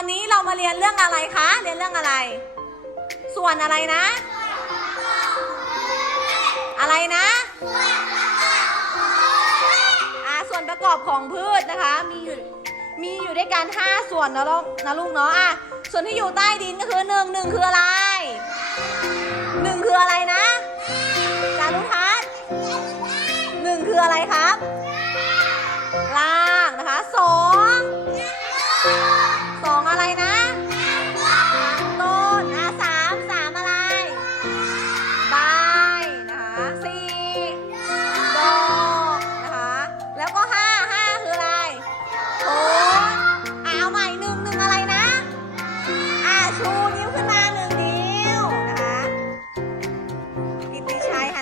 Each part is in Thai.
วันนี้เรามาเรียนเรื่องอะไรคะ เรียนเรื่องอะไร ส่วนอะไรนะ อะไรนะอ่าส่วนประกอบของพืชนะคะ มีอยู่ มีอยู่ด้วยกัน 5 ส่วนนะลูกนะลูกเนาะอะส่วนที่อยู่ใต้ดินก็คือหนึ่งหนึ่งคืออะไรหนึ่งคืออะไรนะจารุทัศน์หนึ่งคืออะไรคะ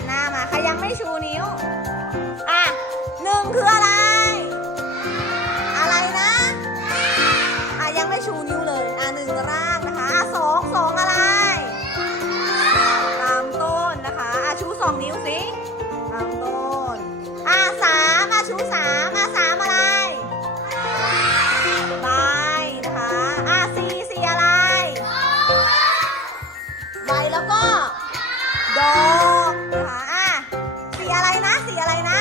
หน้ามาใครยังไม่ชูนิ้ว อะหนึ่งคืออะไร อะไรนะ อะยังไม่ชูนิ้วเลย อะหนึ่งร่า สีอะไรนะ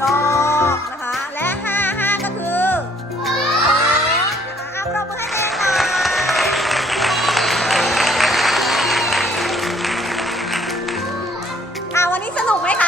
ดอกนะคะ และห้าห้าก็คือนะคะอะปรบมือให้เม่อยอ่วันนี้สนุกไหมคะ